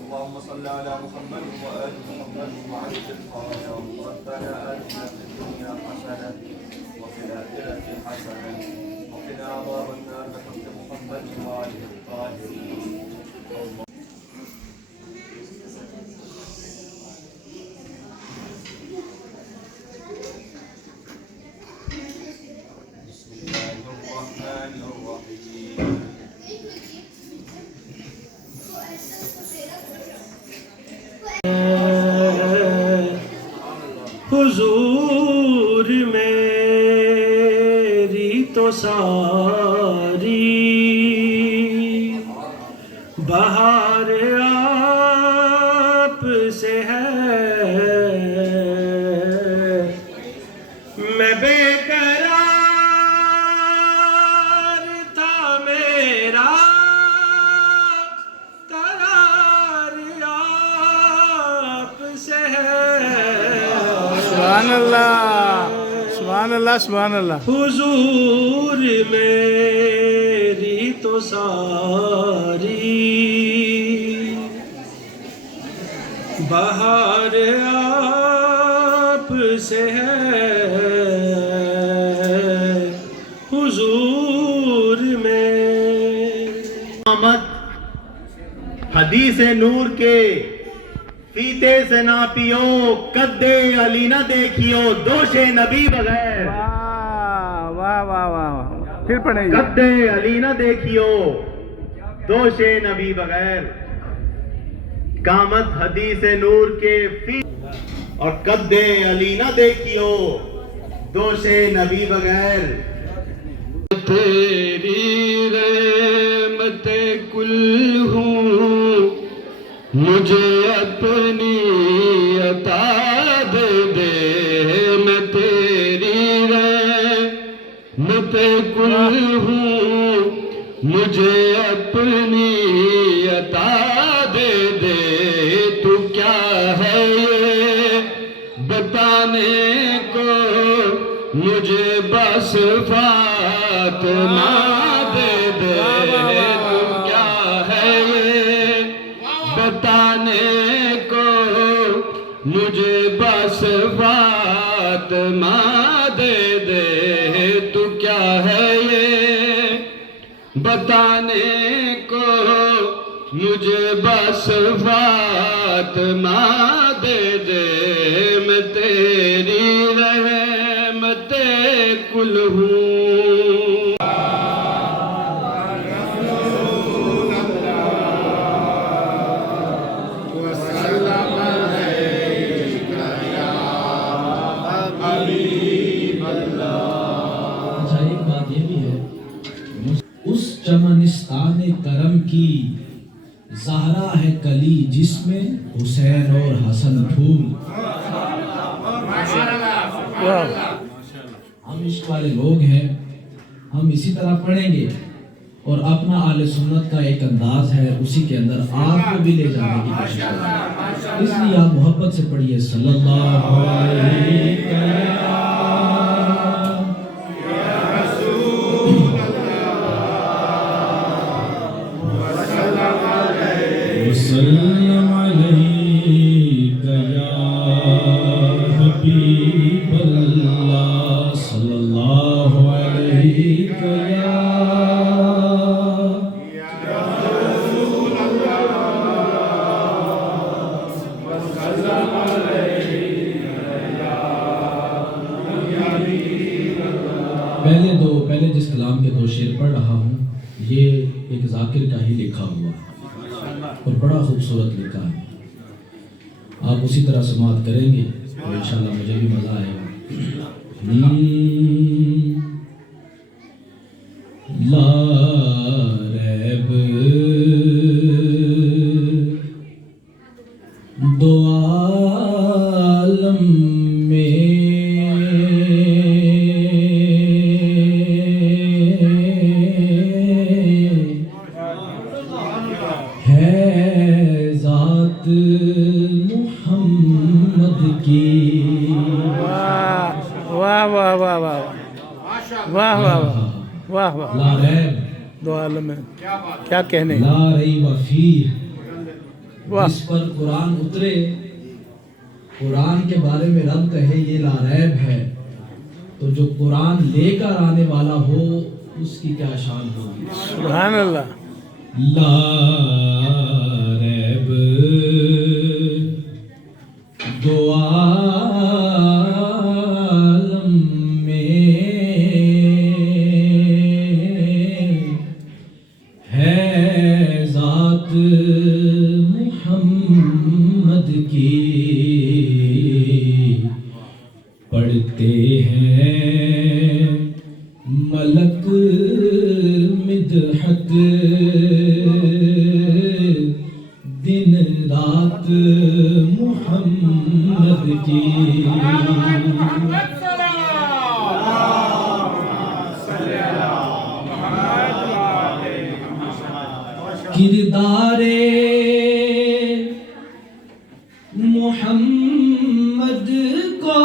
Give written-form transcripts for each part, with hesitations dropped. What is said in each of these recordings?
اللهم صل على محمد وآل محمد وعجل الخير. ربنا آتنا في الدنيا حسنة وفي الآخرة حسنة وقنا عذاب النار بحق محمد وآله الطاهرين. بسم الله الرحمن الرحيم. حضور میری تو ساری بہار آپ سے ہے، میں بے قرار تھا میرا قرار آپ سے ہے۔ سبحان اللہ سبحان اللہ سبحان اللہ۔ حضور میری تو ساری بہار آپ سے ہے، حضور میں آمد حدیث نور کے فیتے سے نہ پیو، قد علی نہ دیکھیو، دوش نبی بغیر۔ واہ واہ واہ واہ، پھر پڑھیں گے۔ قد علی نہ دیکھیو، دوش نبی بغیر۔ قامت حدیث نور کے اور قد علی نہ دیکھیو، دوش نبی بغیر۔ تیری رحمت کل ہوں، مجھے اپنی عطا دے دے، میں تیری رحمت کل ہوں، مجھے اپنی عطا دے دے۔ تو کیا ہے یہ بتانے کو، مجھے بس فاطمہ دے دے۔ تو کیا ہے یہ بتانے کو، مجھے بس فاطمہ دے دے۔ تو کیا ہے یہ بتانے کو، مجھے بس فاطمہ دے دے۔ میں تیری رحمت کل ہوں۔ چمنستان کرم کی زہرا ہے کلی، جس میں حسین اور حسن پھول۔ ہم عشق والے لوگ ہیں، ہم اسی طرح پڑھیں گے، اور اپنا اہل سنت کا ایک انداز ہے، اسی کے اندر آپ کو بھی لے جانے کی کوشش کریں۔ اس لیے آپ محبت سے پڑھیے صلی اللہ علیہ وسلم علیک یا حبیب اللہ، صلی اللہ علیک یا رسول اللہ، وسلم علیک یا حبیب اللہ۔ پہلے جس کلام کے دو شعر پڑھ رہا ہوں، یہ ایک ذاکر کا ہی لکھا ہوا اور بڑا خوبصورت لکھا ہے۔ آپ اسی طرح سماعت کریں گے اور انشاءاللہ مجھے بھی مزہ آئے گا. لا ریب دو عالم میں ہے ذات محمد کی. واہ واہ واہ واہ واہ واہ واہ واہ واہ. لا ریب دو عالم میں کیا کہنے. لا ریب فیہ. واہ. جس پر قرآن اترے، قرآن کے بارے میں رب کہے یہ لا ریب ہے، تو جو قرآن لے کر آنے والا ہو اس کی کیا شان ہوگی. سبحان اللہ. لا ریب دو عالم میں ہے ذات محمد کی. پڑھتے ہیں ملک مدحت دن رات محمد کی. کردار محمد کو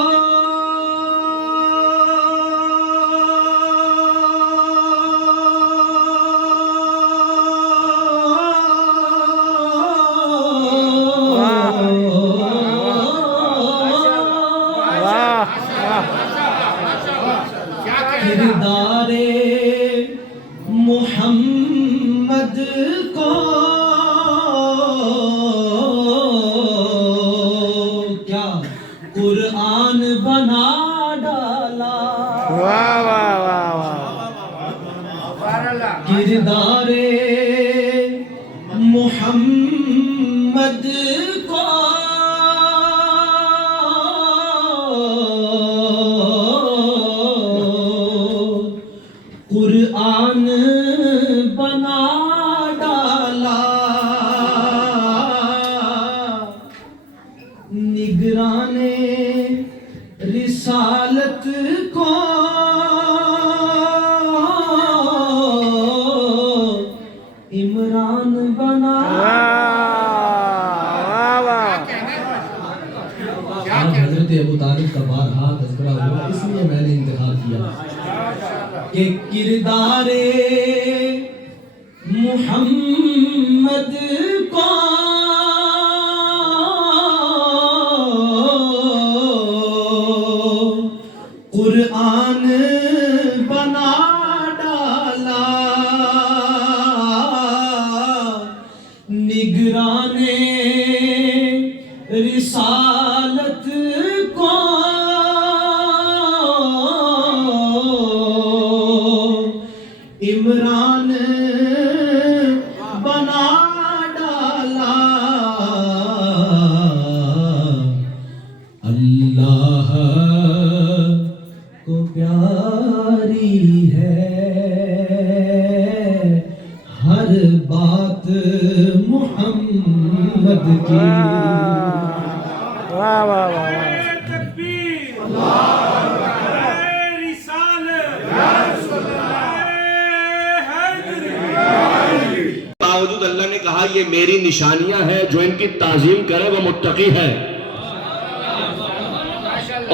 کردار محمد کو کیا قرآن بنا ڈالا. واہ واہ واہ واہ. کردار محمد کو قرآن بنا ڈالا. نگران رسالت کو عمران بنا. واہ واہ. آج حضرت ابو طالب کا بارہا تذکرہ ہوا، اس لیے میں نے انتخاب کیا کہ کردار محمد کو قرآن بنا ڈالا. نگران رسالت کو عمران بنا ڈالا. اللہ کو پیاری ہے ہر بات محمد کی. واہ واہ واہ. باوجود اللہ نے کہا یہ میری نشانیاں ہیں، جو ان کی تعظیم کرے وہ متقی ہے،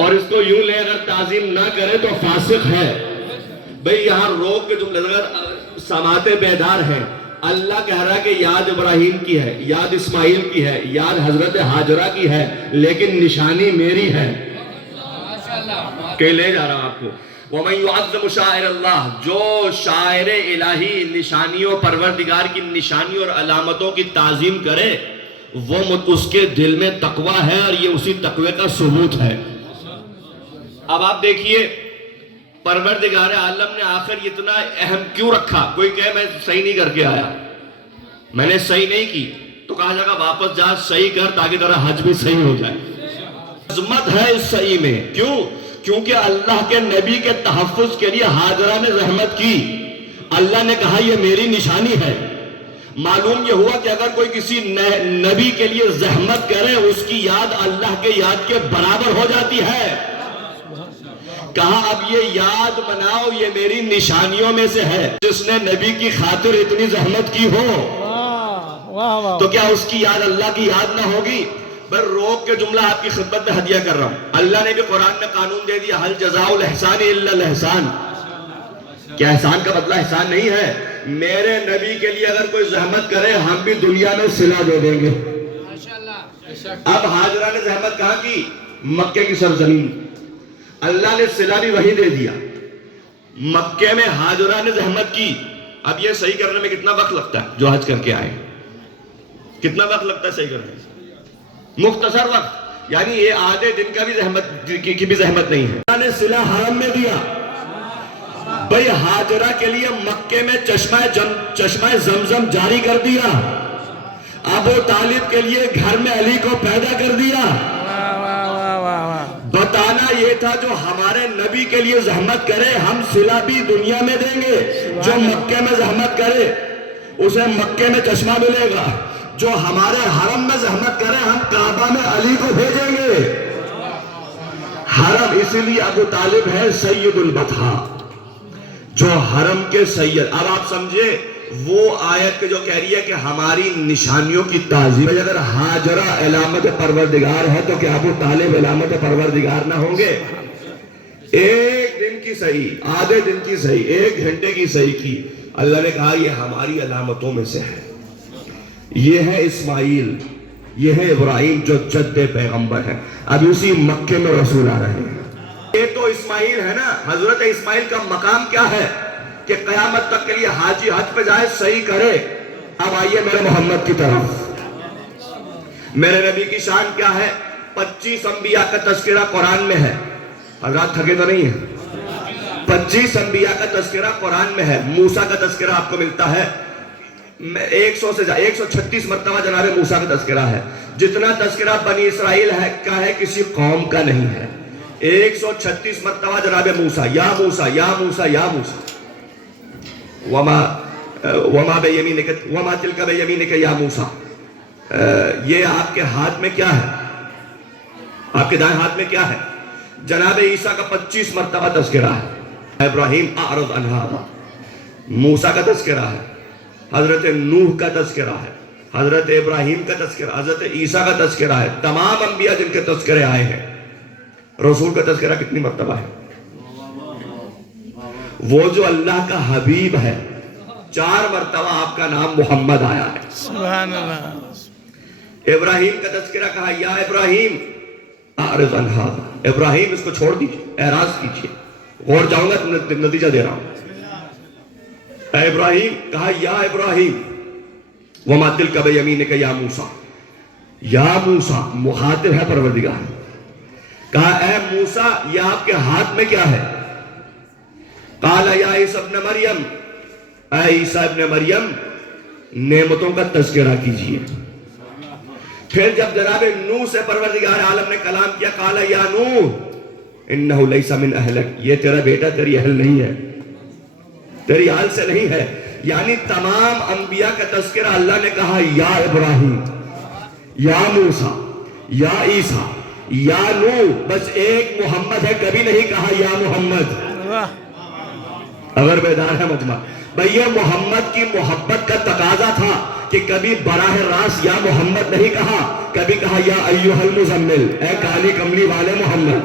اور اس کو یوں لے اگر تعظیم نہ کرے تو فاسق ہے. بھئی یہاں روک کے تم لگا سماعت بیدار ہیں. اللہ کہہ رہا ہے کہ یاد ابراہیم کی ہے، یاد اسماعیل کی ہے، یاد حضرت حاجرہ کی ہے، لیکن نشانی میری ہے کہ لے جا رہا ہوں آپ کو. وَمَنْ يُعَظِّمُ شَعَائِرَ اللَّهِ، جو شاعر الہی نشانیوں پروردگار کی نشانیوں اور علامتوں کی تعظیم کرے وہ اس کے دل میں تقوی ہے، اور یہ اسی تقوی کا ثبوت ہے. اب آپ دیکھیے پروردگار عالم نے آخر اتنا اہم کیوں رکھا. کوئی کہے میں صحیح نہیں کر کے آیا، میں نے صحیح نہیں کی، تو کہا جائے گا واپس جا صحیح کر تاکہ تیرا حج بھی صحیح ہو جائے. عظمت ہے اس صحیح میں. کیوں؟ کیونکہ اللہ کے نبی کے تحفظ کے لیے ہاجرہ نے زحمت کی. اللہ نے کہا یہ میری نشانی ہے. معلوم یہ ہوا کہ اگر کوئی کسی نبی کے لیے زحمت کرے اس کی یاد اللہ کے یاد کے برابر ہو جاتی ہے. کہا اب یہ یاد بناؤ یہ میری نشانیوں میں سے ہے. جس نے نبی کی خاطر اتنی زحمت کی ہو تو کیا اس کی یاد اللہ کی یاد نہ ہوگی؟ بس روک کے جملہ آپ کی خدمت میں ہدیہ کر رہا ہوں. اللہ نے بھی قرآن میں قانون دے دیا حل جزاء الاحسان الا الاحسان. کیا احسان کا بدلہ احسان نہیں ہے؟ میرے نبی کے لیے اگر کوئی زحمت کرے ہم بھی دنیا میں صلہ دے دیں گے. اب ہاجرہ نے زحمت کہاں کی؟ مکے کی سرزمین. اللہ نے صلہ بھی وہی دے دیا. مکے میں ہاجرہ نے زحمت کی. اب یہ صحیح کرنے میں کتنا وقت لگتا ہے؟ جو حج کر کے آئے کتنا وقت لگتا ہے صحیح کرنے میں؟ مختصر وقت. یعنی یہ آدھے دن کا بھی زحمت کی بھی زحمت نہیں ہے. اللہ نے صلہ حرم میں دیا. بھئی ہاجرہ کے لیے مکے میں چشمہ زمزم جاری کر دیا. ابو طالب کے لیے گھر میں علی کو پیدا کر دیا. بتانا یہ تھا جو ہمارے نبی کے لیے زحمت کرے ہم صلہ بھی دنیا میں دیں گے. جو مکے میں زحمت کرے اسے مکے میں چشمہ ملے گا. جو ہمارے حرم میں زحمت کرے ہم کعبہ میں علی کو بھیجیں گے. حرم اسی لیے ابو طالب ہے سید البطحاء جو حرم کے سید. اب آپ سمجھے وہ آیت جو کہہ رہی ہے کہ ہماری نشانیوں کی تعظیم. اگر ہاجرہ علامت پروردگار ہے تو کیا ابو طالب علامت پروردگار نہ ہوں گے؟ ایک دن کی صحیح، آدھے دن کی صحیح، ایک گھنٹے کی صحیح کی. اللہ نے کہا یہ ہماری علامتوں میں سے ہے. یہ ہے اسماعیل، یہ ہے ابراہیم جو جد پیغمبر ہے. اب اسی مکے میں رسول آ رہے ہیں. یہ تو اسماعیل ہے نا. حضرت اسماعیل کا مقام کیا ہے کہ قیامت تک کے لیے حاجی حج پہ جائے صحیح کرے. اب آئیے میرے محمد کی طرف. میرے نبی کی شان کیا ہے؟ 25 انبیاء کا تذکرہ قرآن میں ہے. حضرات تھکے تو نہیں ہے؟ 25 انبیاء کا تذکرہ قرآن میں ہے. موسیٰ کا تذکرہ آپ کو ملتا ہے 136 مرتبہ جناب موسیٰ کا تذکرہ ہے. جتنا تذکرہ بنی اسرائیل کا ہے کسی قوم کا نہیں ہے. 136 مرتبہ جناب موسیٰ یا موسیٰ یا موسیٰ یا موسیٰ. وما بیمینک وما تلک بیمینک یا موسیٰ. یہ آپ کے ہاتھ میں کیا ہے؟ آپ کے دائیں ہاتھ میں کیا ہے؟ جناب عیسیٰ کا 25 مرتبہ تذکرہ ہے. ابراہیم اعرض عن ھذا. موسیٰ کا تذکرہ ہے. حضرت نوح کا تذکرہ ہے. حضرت ابراہیم کا تذکرہ، حضرت عیسیٰ کا تذکرہ ہے. تمام انبیاء جن کے تذکرے آئے ہیں. رسول کا تذکرہ کتنی مرتبہ ہے؟ وہ جو اللہ کا حبیب ہے 4 مرتبہ آپ کا نام محمد آیا ہے. سبحان اللہ. ابراہیم کا تذکرہ کہا یا ابراہیم اعرض عن ھذا. ابراہیم اس کو چھوڑ دیجئے، اعراض کیجئے. غور جاؤں گا نتیجہ دے رہا ہوں. اے ابراہیم کہا یا ابراہیم وما تلک بیمینک یا موسیٰ. یا موسیٰ مخاطب ہے پروردگار. کہا اے موسیٰ یہ آپ کے ہاتھ میں کیا ہے؟ قال یا عیسیٰ ابن مریم. اے عیسیٰ ابن مریم نعمتوں کا تذکرہ کیجئے. پھر جب جناب نوح سے پروردگار عالم نے کلام کیا قال یا نوح انہو لیس من اہلک. یہ تیرا بیٹا تیری اہل نہیں ہے، تیری حال سے نہیں ہے. یعنی تمام انبیاء کا تذکرہ اللہ نے کہا یا ابراہیم یا موسیٰ یا عیسیٰ یا نوح. بس ایک محمد ہے، کبھی نہیں کہا یا محمد. اگر بیدار ہے مجمع بھئی یہ محمد کی محبت کا تقاضا تھا کہ کبھی براہ راست یا محمد نہیں کہا. کبھی کہا یا ایوہ المزمل اے کالی کملی والے محمد.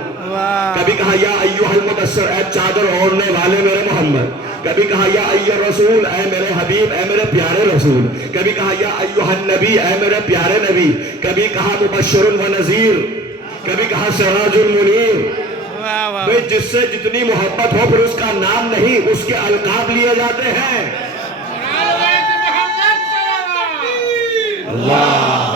کبھی کہا یا ایوہ المدثر اے چادر اوڑھنے والے میرے محمد. کبھی کہا یا ایوہ رسول اے میرے حبیب اے میرے پیارے رسول. کبھی کہا یا ایوہ النبی اے میرے پیارے نبی. کبھی کہا مبشر و نذیر. کبھی کہا سراج المنیر. جس سے جتنی محبت ہو پھر اس کا نام نہیں اس کے القاب لیے جاتے ہیں. اللہ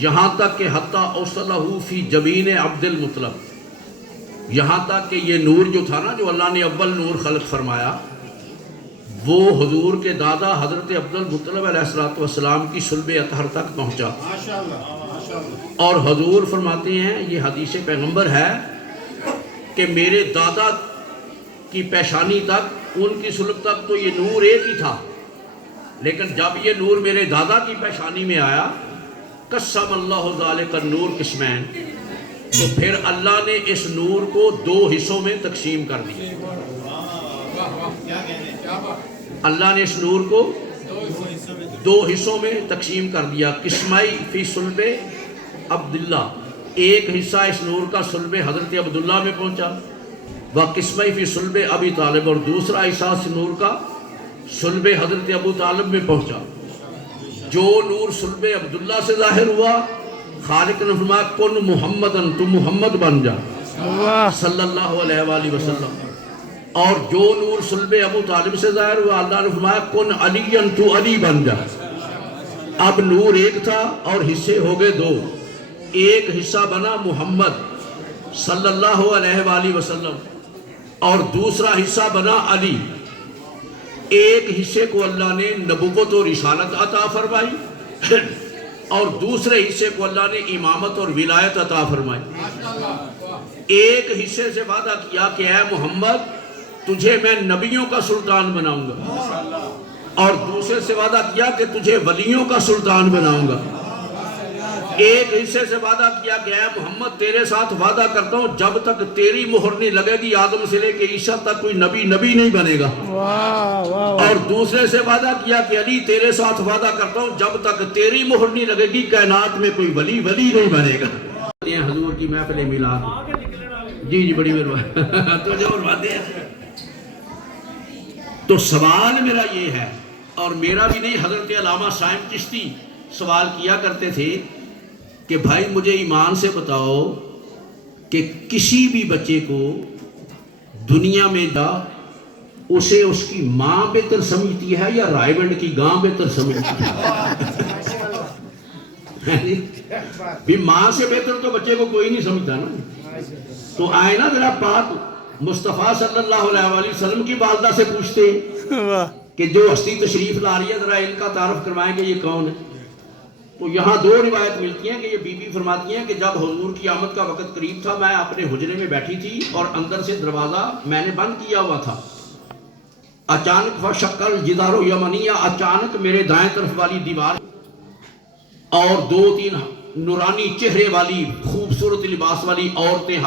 یہاں تک کہ حتیٰ اوصلہ فی جبین عبد المطلب، یہاں تک کہ یہ نور جو تھا نا، جو اللہ نے اول نور خلق فرمایا، وہ حضور کے دادا حضرت عبد المطلب علیہ السلام کی صلب اطہر تک پہنچا۔ اور حضور فرماتے ہیں، یہ حدیث پیغمبر ہے، کہ میرے دادا کی پیشانی تک، ان کی صلب تک تو یہ نور ایک ہی تھا، لیکن جب یہ نور میرے دادا کی پیشانی میں آیا، قسم اللہ ذالک النور قسمین، تو پھر اللہ نے اس نور کو 2 حصوں میں تقسیم کر دیا۔ اللہ نے اس نور کو 2 حصوں میں تقسیم کر دیا۔ قسمائی فی صلب عبداللہ، ایک حصہ اس نور کا صلب حضرت عبداللہ میں پہنچا، وہ قسمائی فی صلب ابی طالب، اور دوسرا حصہ اس نور کا صلب حضرت ابو طالب میں پہنچا۔ جو نور صلب عبداللہ سے ظاہر ہوا، خالق نے فرمایا کن محمدن، تو محمد بن جا صلی اللہ علیہ وآلہ وسلم۔ اور جو نور صلب ابو طالب سے ظاہر ہوا، اللہ نے فرمایا کن علیًا، تو علی بن جا۔ اب نور ایک تھا اور حصے ہو گئے 2، ایک حصہ بنا محمد صلی اللہ علیہ وآلہ وسلم، اور دوسرا حصہ بنا علی۔ ایک حصے کو اللہ نے نبوت و رسالت عطا فرمائی، اور دوسرے حصے کو اللہ نے امامت اور ولایت عطا فرمائی۔ ایک حصے سے وعدہ کیا کہ اے محمد، تجھے میں نبیوں کا سلطان بناؤں گا، اور دوسرے سے وعدہ کیا کہ تجھے ولیوں کا سلطان بناؤں گا۔ ایک حصے سے وعدہ کیا کہ اے محمد، تیرے ساتھ وعدہ کرتا ہوں جب تک تیری مہر نہیں لگے گی، آدم سے لے کے عیسیٰ تک کوئی نبی نہیں بنے گا۔ اور دوسرے سے وعدہ کیا کہ علی، تیرے ساتھ وعدہ کرتا ہوں جب تک تیری مہر نہیں لگے گی، کائنات میں کوئی ولی نہیں بنے گا۔ حضور کی محفل میلاد، جی بڑی مہربانی، تو جو فرماتے ہیں۔ تو سوال میرا یہ ہے، اور میرا بھی نہیں، حضرت علامہ صائم چشتی سوال کیا کرتے تھے کہ بھائی مجھے ایمان سے بتاؤ کہ کسی بھی بچے کو دنیا میں اسے اس کی ماں بہتر سمجھتی ہے یا رائے گنج کی گاں بہتر سمجھتی ہے؟ بھی ماں سے بہتر تو بچے کو کوئی نہیں سمجھتا نا۔ تو آئے نا ذرا پاک مصطفیٰ صلی اللہ علیہ وآلہ وسلم کی والدہ سے پوچھتے ہیں کہ جو ہستی تشریف لا رہی ہے، ذرا ان کا تعارف کروائیں کہ یہ کون ہے۔ تو یہاں 2 روایت ملتی ہیں کہ یہ بی بی فرماتی ہیں کہ جب حضور کی آمد کا وقت قریب تھا، میں اپنے حجرے میں بیٹھی تھی اور اندر سے دروازہ میں نے بند کیا ہوا تھا۔ اچانک فشقل جدار یمنیہ، اچانک میرے دائیں طرف والی دیوار اور 2-3 نورانی چہرے والی خوبصورت لباس والی عورتیں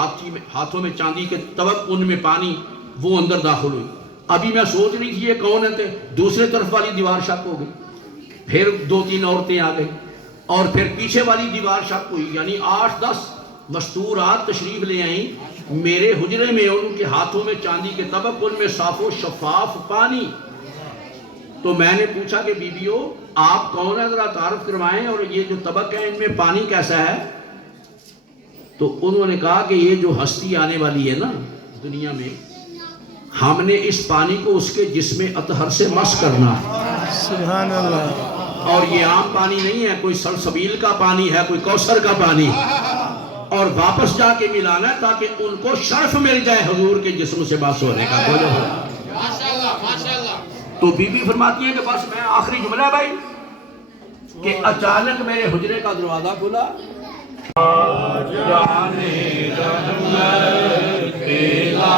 ہاتھوں میں چاندی کے طبق، ان میں پانی، وہ اندر داخل ہوئی۔ ابھی میں سوچ رہی تھی یہ کون ہے، دوسرے طرف والی دیوار شک ہو گئی، پھر 2-3 عورتیں آ گئی، اور پھر پیچھے والی دیوار شک ہوئی، یعنی 8-10 مستورات تشریف لے آئیں میرے حجرے میں، ان کے ہاتھوں میں چاندی کے طبق، ان میں صاف و شفاف پانی۔ تو میں نے پوچھا کہ بیویوں آپ کون ہیں، ذرا تعارف کروائیں، اور یہ جو طبق ہے ان میں پانی کیسا ہے؟ تو انہوں نے کہا کہ یہ جو ہستی آنے والی ہے نا دنیا میں، ہم نے اس پانی کو اس کے جسم اطہر سے مس کرنا ہے۔ سبحان اللہ۔ اور یہ عام پانی نہیں ہے، کوئی سلسبیل کا پانی ہے، کوئی کوثر کا پانی، اور واپس جا کے ملانا ہے تاکہ ان کو شرف مل جائے حضور کے جسم سے بس ہونے کا۔ تو بی بی فرماتی ہے کہ بس میں آخری جملہ ہے بھائی کہ اچانک میرے حجرے کا دروازہ کھلا، جانے رحمت پیلا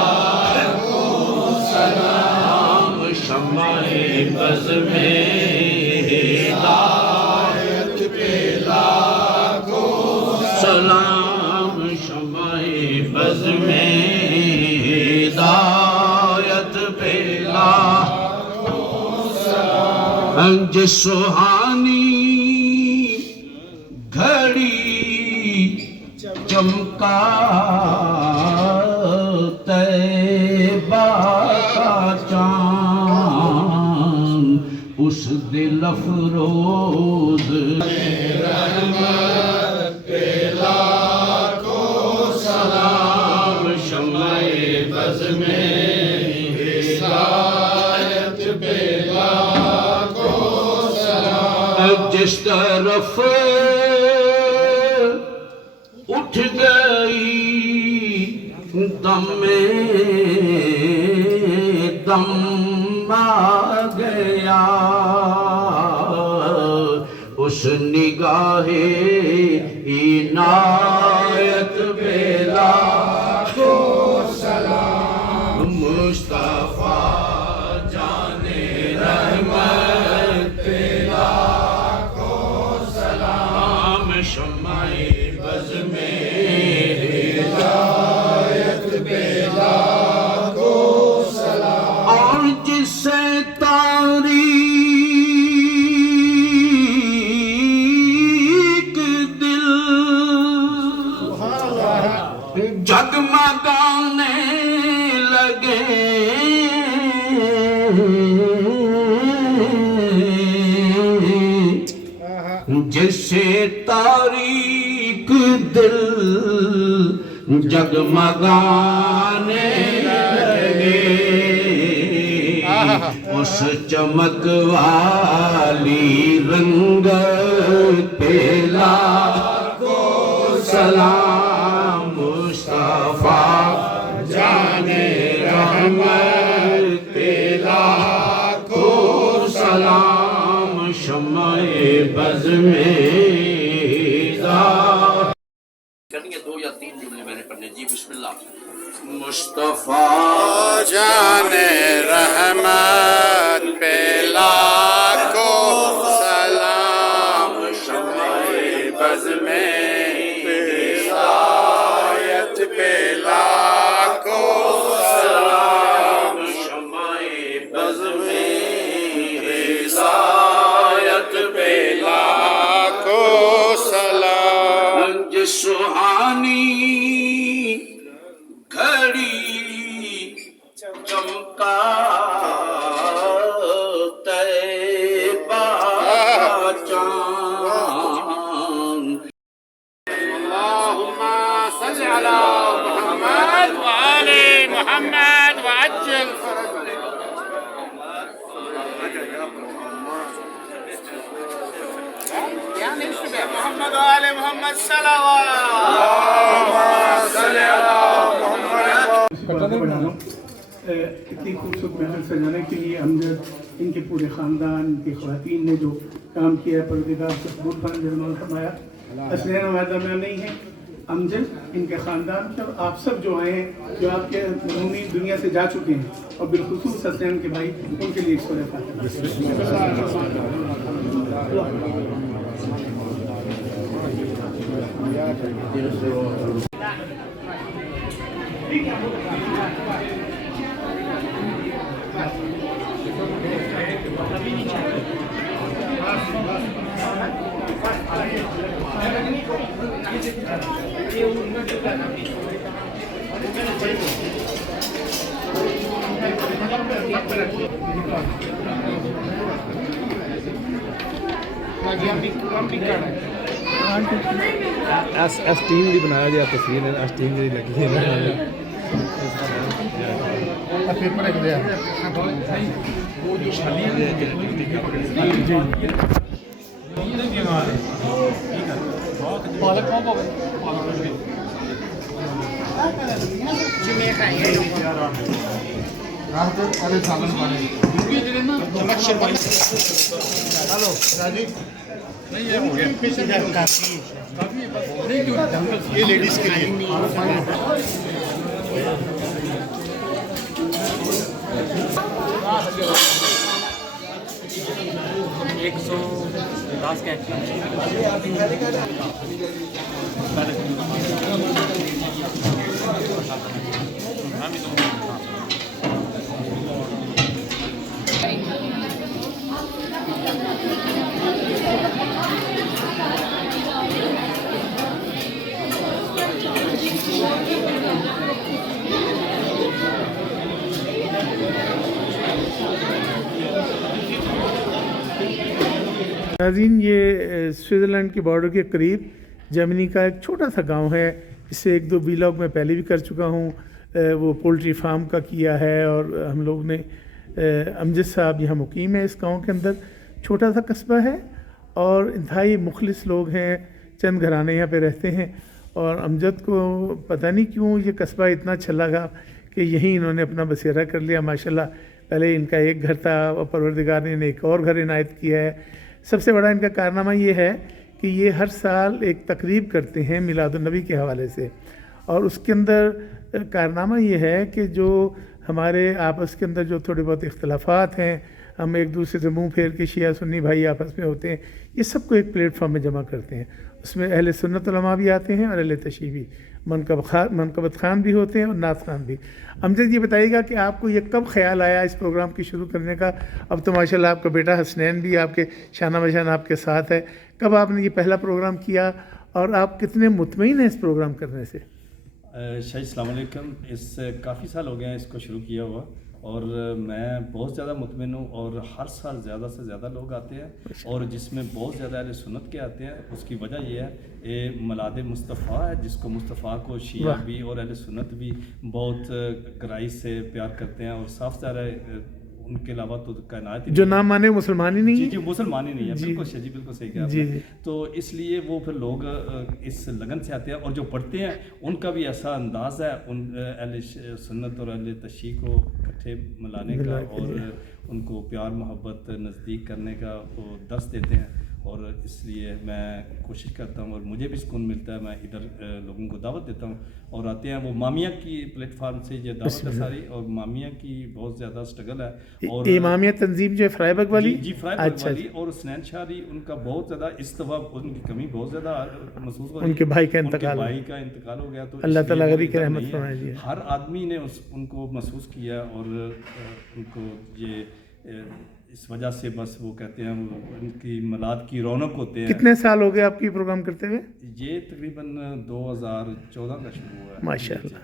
سلام شمع بز میں ہدایت پیلا کو سلام شمع بز میں ہدایت پیلا جس سہانی گھڑی چمکا طیبہ کا چاند، اس دل افروز رحمت پیلا کو سلام شمع بز میں ہدایت پیلا، جس طرف دم میں دم آ گیا اس نگاہ عنایت بیلا کو سلام مصطفیٰ جان رحمت بیلا کو سلام شمع بز میں ہدایت بیلا کو سلام اور جس سے جگمگانے لگے جس سے تاریک دل جگمگانے لگے اس چمک والی رنگت پیلا کو سلام مصطفیٰ جان رحمت پیلا کو سلام شمع بز میں کرنی ہے 2 یا 3 جملے میں نے پڑھنے جی بسم اللہ مصطفیٰ جان رحمت پیلا کو سلام شمع بز میں ہدایت پیلا کو سلام شمع بز میں ہدایت پیلا کو سلام جس سہانی گھڑی چمکا طیبہ چاند اللهم صل على محمد وآل محمد وعجل يعني اشتبه محمد وآل محمد صلوات اللهم صل على محمد اتنی خوبصورت محفل سجانے کے لیے امجد ان کے پورے خاندان ان کی خواتین نے جو کام کیا ہے پروردگار سے قبول فرمایا حسنین وحدہ میں نہیں ہے امجد ان کے خاندان کے اور آپ سب جو آئے ہیں جو آپ کے مرحومین دنیا سے جا چکے ہیں اور بالخصوص حسنین کے بھائی ان کے لیے ایک سورہ فاتحہ ٹیم بھی بنایا گیا تصویر ہے ٹیم بھی لگی ہے یہ لیڈیز کے لیے ناظرین یہ سوئٹزرلینڈ کے بارڈر کے قریب جرمنی کا ایک چھوٹا سا گاؤں ہے. اس سے 1-2 ویلاگ میں پہلے بھی کر چکا ہوں. وہ پولٹری فارم کا کیا ہے اور ہم لوگ نے امجد صاحب یہاں مقیم ہے اس گاؤں کے اندر. چھوٹا سا قصبہ ہے اور انتہائی مخلص لوگ ہیں. چند گھرانے یہاں پہ رہتے ہیں اور امجد کو پتہ نہیں کیوں یہ قصبہ اتنا اچھا لگا کہ یہیں انہوں نے اپنا بسیرہ کر لیا ماشاءاللہ. پہلے ان کا ایک گھر تھا اور پروردگار نے ایک اور گھر عنایت کیا ہے. سب سے بڑا ان کا کارنامہ یہ ہے کہ یہ ہر سال ایک تقریب کرتے ہیں میلاد النبی کے حوالے سے, اور اس کے اندر کارنامہ یہ ہے کہ جو ہمارے آپس کے اندر جو تھوڑے بہت اختلافات ہیں, ہم ایک دوسرے سے منہ پھیر کے شیعہ سنی بھائی آپس میں ہوتے ہیں, یہ سب کو ایک پلیٹ فارم میں جمع کرتے ہیں. اس میں اہل سنت علماء بھی آتے ہیں اور اہل تشیع بھی, منقبت خان بھی ہوتے ہیں اور نعت خان بھی. امجد یہ بتائیے گا کہ آپ کو یہ کب خیال آیا اس پروگرام کی شروع کرنے کا؟ اب تو ماشاءاللہ آپ کا بیٹا حسنین بھی آپ کے شانہ بشانہ آپ کے ساتھ ہے. کب آپ نے یہ پہلا پروگرام کیا اور آپ کتنے مطمئن ہیں اس پروگرام کرنے سے؟ شاہی السلام علیکم. اس کافی سال ہو گئے ہیں اس کو شروع کیا ہوا, اور میں بہت زیادہ مطمئن ہوں, اور ہر سال زیادہ سے زیادہ لوگ آتے ہیں, اور جس میں بہت زیادہ اہل سنت کے آتے ہیں. اس کی وجہ یہ ہے یہ میلاد مصطفیٰ ہے, جس کو مصطفیٰ کو شیعہ بھی اور اہل سنت بھی بہت گہرائی سے پیار کرتے ہیں, اور صاف ظاہر ہے ان کے علاوہ تو کائنات جو نام مانے مسلمان ہی نہیں جی ہے. جی مسلمان ہی نہیں ہے, بالکل جی بالکل صحیح کہا آپ نے. تو اس لیے وہ پھر لوگ اس لگن سے آتے ہیں, اور جو پڑھتے ہیں ان کا بھی ایسا انداز ہے ان اہل سنت اور اہل تشیع کو اکٹھے ملانے کا اور ان کو پیار محبت نزدیک کرنے کا وہ درس دیتے ہیں. اور اس لیے میں کوشش کرتا ہوں, اور مجھے بھی سکون ملتا ہے, میں ادھر لوگوں کو دعوت دیتا ہوں اور آتے ہیں. وہ مامیہ کی پلیٹ فارم سے یہ دعوت ہے ساری, اور مامیہ کی بہت زیادہ سٹرگل ہے. اور امامیہ تنظیم جو ہے فرائیبرگ والی, جی فرائیبرگ والی, اور حسنین شاہری ان کا بہت زیادہ استفاع, ان کی کمی بہت زیادہ محسوس ہو رہی ہے. ان کے بھائی کا انتقال ہو گیا, تو اللہ تعالیٰ غری کی رحمت فرمائے. ہر آدمی نے ان کو محسوس کیا, اور ان کو یہ اس وجہ سے بس وہ کہتے ہیں ان کی میلاد کی رونق ہوتے ہیں. کتنے سال ہو گئے آپ کی پروگرام کرتے ہوئے؟ یہ تقریباً 2014 کا شروع ہوا ہے ماشاءاللہ.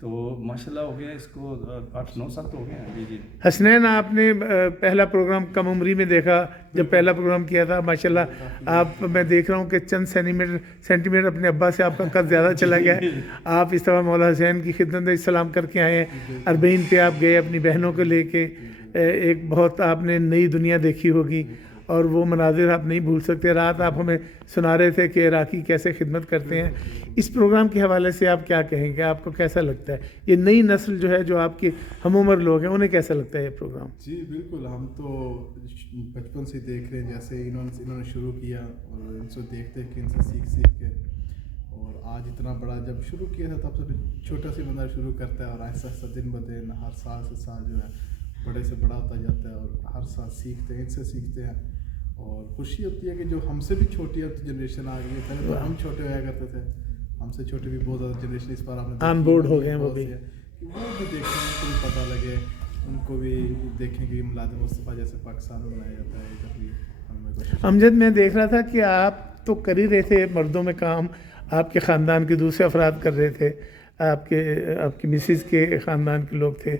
تو ماشاءاللہ ہو گیا اس کو 8-9 سال تو ہو گئے ہیں. جی حسنین, آپ نے پہلا پروگرام کم عمری میں دیکھا, جب پہلا پروگرام کیا تھا ماشاءاللہ آپ, میں دیکھ رہا ہوں کہ چند سینٹی میٹر اپنے ابا سے آپ کا قد زیادہ چلا گیا ہے. آپ اس طرح مولا حسین کی خدمت میں سلام کر کے آئے ہیں. اربعین پہ آپ گئے اپنی بہنوں کو لے کے, ایک بہت آپ نے نئی دنیا دیکھی ہوگی, اور وہ مناظر آپ نہیں بھول سکتے. رات آپ ہمیں سنا رہے تھے کہ عراقی کیسے خدمت کرتے ہیں. اس پروگرام کے حوالے سے آپ کیا کہیں گے؟ آپ کو کیسا لگتا ہے یہ نئی نسل جو ہے, جو آپ کے ہم عمر لوگ ہیں, انہیں کیسا لگتا ہے یہ پروگرام؟ جی بالکل, ہم تو بچپن سے دیکھ رہے ہیں جیسے انہوں نے شروع کیا, اور ان سے دیکھتے کہ ان سے سیکھ کے, اور آج اتنا بڑا جب شروع کیا تھا تب سے چھوٹا سی بندہ شروع کرتا ہے, اور آہستہ آہستہ دن بدن ہر سال سے سال جو ہے بڑے سے بڑا ہوتا جاتا ہے, اور ہر سال سیکھتے ہیں, ان سے سیکھتے ہیں. اور خوشی ہوتی ہے کہ جو ہم سے بھی چھوٹی اب جنریشن آ گئی ہے. پہلے تو ہم چھوٹے ہوا کرتے تھے, ہم سے چھوٹے بھی بہت زیادہ جنریشن اس بار آپ نے آن بورڈ ہو گئے ہیں, وہ بھی دیکھیں, ان کو بھی پتہ لگے, ان کو بھی دیکھیں کہ میلاد مصطفیٰ جیسے پاکستان میں منایا جاتا ہے. ادھر بھی امجد, میں دیکھ رہا تھا کہ آپ تو کر ہی رہے تھے مردوں میں کام, آپ کے خاندان کے دوسرے افراد کر رہے تھے, آپ کی مسز کے خاندان کے لوگ تھے.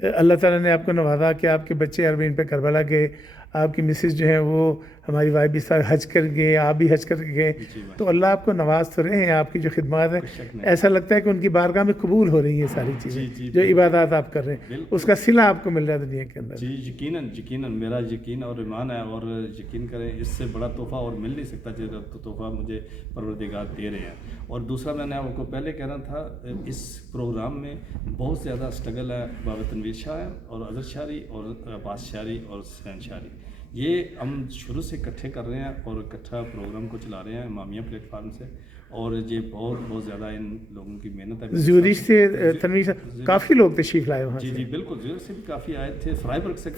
اللہ تعالیٰ نے آپ کو نوازا کہ آپ کے بچے اربعین پہ کربلا گئے, آپ کی مسز جو ہیں وہ ہماری وائف بھی سارے حج کر گئے, آپ بھی حج کر گئے. تو اللہ آپ کو نواز تو رہے ہیں, آپ کی جو خدمات ہیں ایسا لگتا ہے کہ ان کی بارگاہ میں قبول ہو رہی ہیں ساری چیزیں, جو عبادات آپ کر رہے ہیں اس کا صلہ آپ کو مل رہا ہے دنیا کے اندر. جی یقیناً میرا یقین اور ایمان ہے, اور یقین کریں اس سے بڑا تحفہ اور مل نہیں سکتا جو تحفہ مجھے پروردگار دے رہے ہیں. اور دوسرا میں نے آپ کو پہلے کہنا تھا, اس پروگرام میں بہت زیادہ اسٹرگل ہے بابا تنویر شاہ اور اظہر شاہری اور عباس شاہری اور حسین شاہری. یہ ہم شروع سے اکٹھے کر رہے ہیں اور اکٹھا پروگرام کو چلا رہے ہیں امامیہ پلیٹ فارم سے, اور یہ بہت زیادہ ان لوگوں کی محنت ہے. زیورخ سے تنویر سے کافی لوگ تشریف لائے وہاں سے. جی بالکل, زیورخ سے بھی کافی آئے تھے, فرائیبرگ سے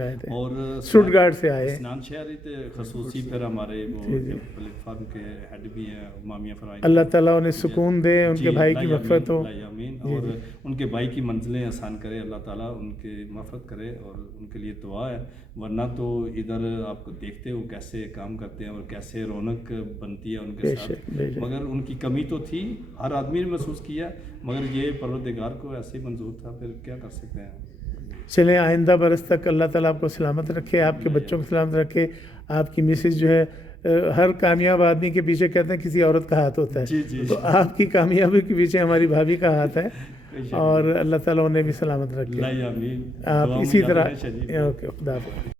آئے تھے, اور اسٹٹگارٹ سے آئے, اسنان شہری تھے خصوصی, پھر ہمارے وہ پلیٹ فارم کے ہیڈ بھی ہیں امامیہ فرائض. اللہ تعالیٰ انہیں سکون دے, ان کے بھائی کی مغفرت ہو, اور ان کے بھائی کی منزلیں آسان کرے اللہ تعالیٰ, ان کے مغفرت کرے, اور ان کے لیے دعا ہے. ورنہ تو ادھر آپ کو دیکھتے ہو کیسے کام کرتے ہیں اور کیسے رونق بنتی ہے ان کے ساتھ, مگر ان کی کمی تو تھی, ہر آدمی نے محسوس کیا, مگر یہ پروردگار کو ایسے ہی منظور تھا, پھر کیا کر سکتے ہیں. چلیں آئندہ برس تک اللہ تعالیٰ آپ کو سلامت رکھے, آپ کے بچوں کو سلامت رکھے. آپ کی مسز جو ہے, ہر کامیاب آدمی کے پیچھے کہتے ہیں کسی عورت کا ہاتھ ہوتا ہے, تو آپ کی کامیابی کے پیچھے ہماری بھابھی کا ہاتھ ہے, اور اللہ تعالیٰ انہیں بھی سلامت رکھے. آپ اسی طرح, اوکے, خدا حافظ.